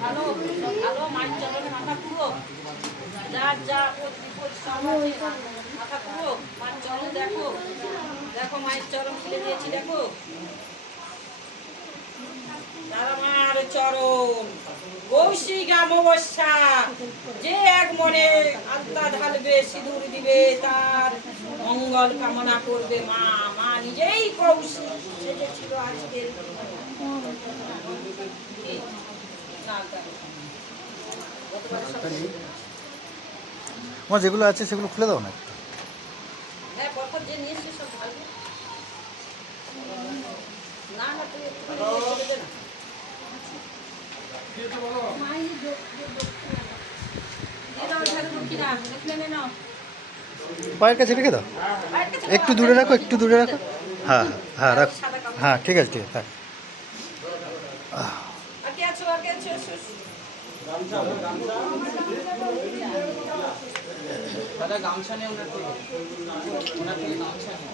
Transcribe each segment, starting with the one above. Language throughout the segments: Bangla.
ভালো ভালো মাছ চলনে মাথা পুরো। যার যা মাথা পুরো মাছ চরণ দেখো। দেখো, মায়ের চরণ খুলে দিয়েছি, দেখো। আমার চরণ। কৌশিক অমাবস্যা যে এক মনে আত্মা ঢালবে সিঁদুর দিবে তার মঙ্গল কামনা করবে মা। মা নিজেই কৌশিক সেজেছিল আজকের আমার যেগুলো আছে সেগুলো খুলে দাও না একটু। হ্যাঁ না না তুই একটুখানি ইয়ে করে দে না দিয়ে দাও ঝাড়ু দক্ষিণা দেখলে নে নাও পায়ের কাছে রেখে দাও একটু দূরে রাখো, একটু দূরে রাখো হ্যাঁ হ্যাঁ রাখ। হ্যাঁ ঠিক আছে ঠিক আছে। দাদা গামছা নেই ওনার থেকে ওনার থেকে গামছা নেই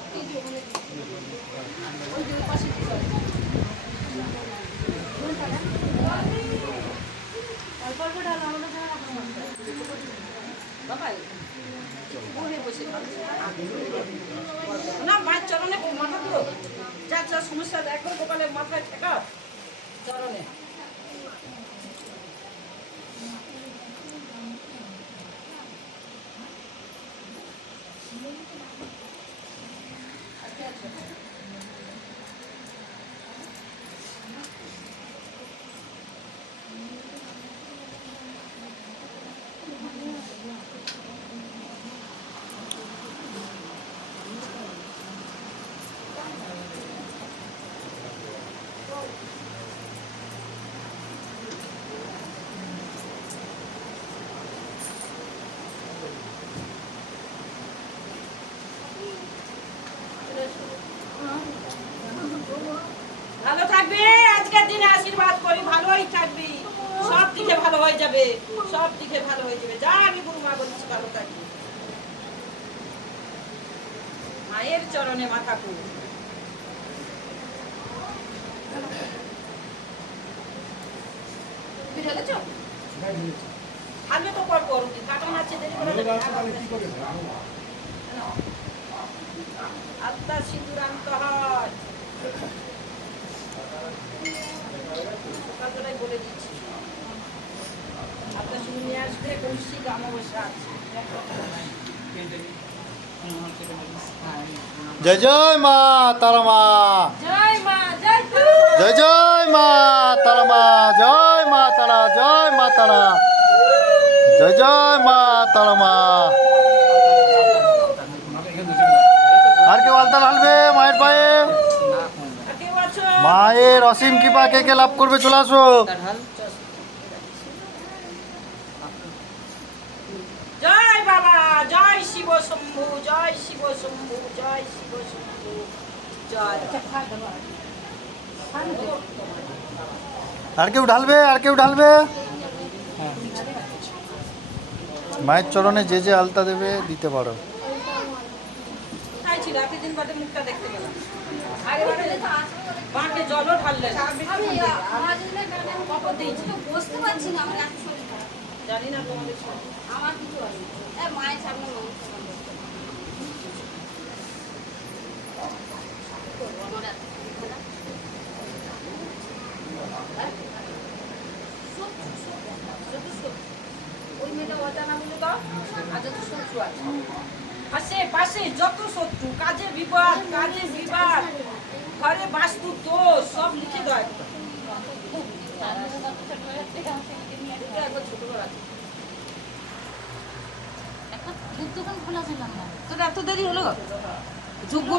না মায়ের চরণে মাথা পুরো যা যা সমস্যা একবার গোপালে মাথায় ঠেকা। চরণে। ভালো থাকবে আজকের দিনে আশীর্বাদ করি ভালোই থাকবি সব দিকে ভালো হয়ে যাবে সব দিকে ভালো হয়ে যাবে। যা আমি গুরু মা বলছি ভালো থাকবি মায়ের চরণে মাথা কুড় তো পর করুন কাটন আছে দেরি করে আত্মা সিঁদুরান্ত হয়। সকালবেলায় বলে দিচ্ছি। আপনার শুনে নিয়ে আসবে কৌশিক অমাবস্যা আছে। জয় জয় মা তারা মা। জয় মা জয় জয় জয় মা তারা মা। জয় মা তারা জয় মা তারা। জয় জয় মা তারা মা। আর কেউ আলতা ঢালবে মায়ের পায়ে? কেউ আছো? মায়ের অসীম কৃপা কে কে লাভ করবে চলে আসো ঢাল জয় বাবা জয় শিব শম্ভু জয় শিব শম্ভু জয় শিব শম্ভু জয়। আর কেউ ঢালবে আর কেউ ঢালবে? মায়ের চরণে যে যে আলতা দেবে দিতে পারো। জানি না তোমাদের। আমার কিছু আছে। মায়ের সামনে মানুষ আমার এত শরীর খারাপ। হ্যাঁ? শত্রু, শত্রু, শত্রু, শত্রু। ওই মেয়েটা অজানা বলে দাও আর যত শত্রু আছে। পাশে যত শত্রু, কাজে বিবাদ কাজে বিবাদ, ঘরে বাস্তু দোষ সব লিখে দেয় এত দেরি হলো যুগ্য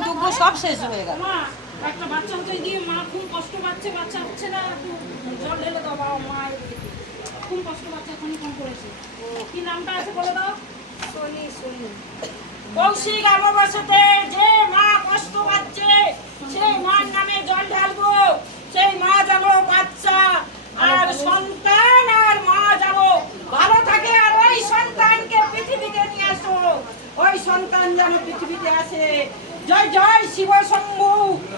সব শেষ হয়ে গেল। একটা বাচ্চা হতে গিয়ে মা খুব কষ্ট পাচ্ছে, বাচ্চা হচ্ছে না জল দাও বাবা, মা খুব কষ্ট পাচ্ছে, এখনই ফোন করেছে। কি নামটা আছে বলে দাও? শনি শনি কৌশিক অমাবস্যাতে যে মা কষ্ট পাচ্ছে সেই মার নামে জল ঢালবো সেই মা যেন বাচ্চা আর সন্তান আর মা যেন ভালো থাকে আর ওই সন্তানকে পৃথিবীতে নিয়ে আসো। ওই সন্তান যেন পৃথিবীতে আসে। জয় জয় শিব শম্ভু।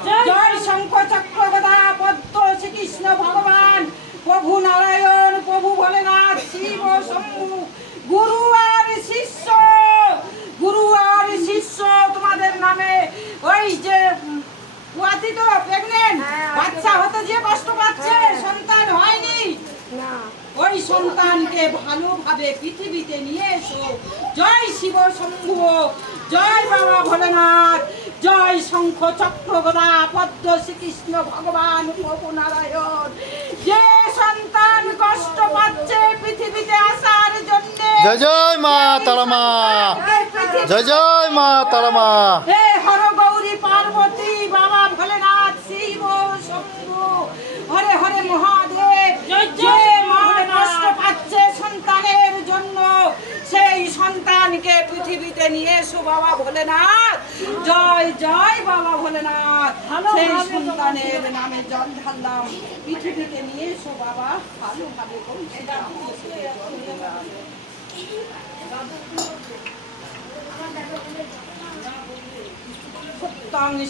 জয়। জয় শঙ্খ চক্র গদা পদ্ম শ্রীকৃষ্ণ ভগবান। প্রভু নারায়ণ প্রভু ভোলেনাথ শিব শম্ভু গুরু আর শিষ্য গুরু আর শিষ্য তোমাদের নামে ওই যে উম, ওয়াতি তো প্রেগনেন্ট বাচ্চা হতে যে কষ্ট পাচ্ছে সন্তান হয়নি ওই সন্তানকে ভালোভাবে পৃথিবীতে নিয়ে এসো। জয় শিব শম্ভু জয় বাবা ভোলেনাথ জয় শঙ্খ চক্র গদা পদ্ম শ্রীকৃষ্ণ ভগবান নারায়ণ যে সন্তান কষ্ট পাচ্ছে পৃথিবীতে আসার জন্য জয় জয় মা তারা মা জয় জয় মা তারা মা হে হর গৌরী পার্বতী বাবা ভোলেনাথ শিব শম্ভু হরে হরে মহাদেব জয় জয় যে মা ভোলেনাথ। কষ্ট পাচ্ছে সন্তানের জন্য সেই সন্তানকে পৃথিবীতে নিয়ে এসো বাবা ভোলেনাথ। জয় জয় বাবা ভোলেনাথ। সেই সন্তানের নামে জল ঢাললাম। পৃথিবীতে নিয়ে এসো বাবা। ভালোভাবে।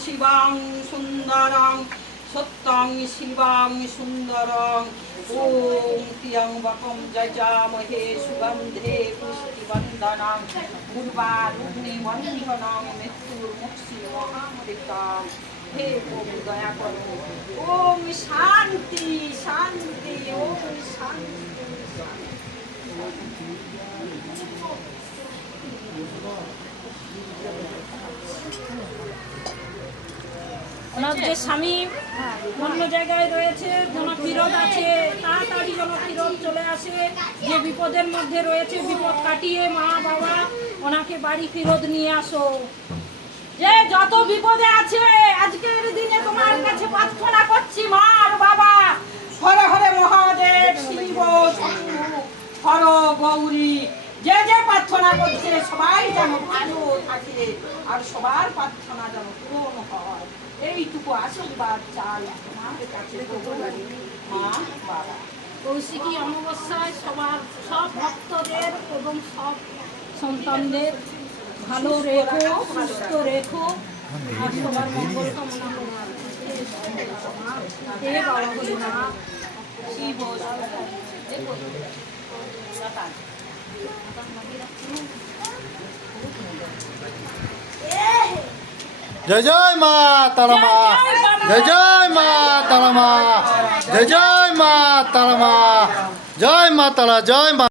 শিবাং সুন্দরং সত্যং শিবাং সুন্দরং। ওম প্রিয়ঙ্বকম যজামহে সুগন্ধে পুষ্টিবন্দনং পূর্বারুগ্নি বন্ধনং মৃত্যুর্মুক্ষি মহামৃতাম। হে ওম দয়া করো। ওম শান্তি শান্তি, ওম শান্তি শান্তি। ওনার যে স্বামী অন্য জায়গায় রয়েছে যেন ফিরত আছে, তাড়াতাড়ি যেন ফিরত চলে আসে, যে বিপদের মধ্যে রয়েছে, বিপদ কাটিয়ে মা, বাবা, ওনাকে বাড়ি ফিরত নিয়ে আসো। যে যত বিপদে আছে, আজকের দিনে তোমার কাছে প্রার্থনা করছি মা আর বাবা। হরে হরে মহাদেব, শিব, হর গৌরী। যে যে প্রার্থনা করছে, সবাই যেন ভালো থাকে, আর সবার প্রার্থনা যেন পূরণ হয়। এইটুকু আশীর্বাদ চাই তোমার কাছে মা, বাবা। কৌশিকী অমাবস্যায় সবার, সব ভক্তদের এবং সব সন্তানদের ভালো রেখো, সুস্থ রেখো, আর সবার মঙ্গল কামনা করো জয় মা তারা মা জয় জয় মা তারা মা জয় জয় মা তারা মা জয় মা তারা জয় মা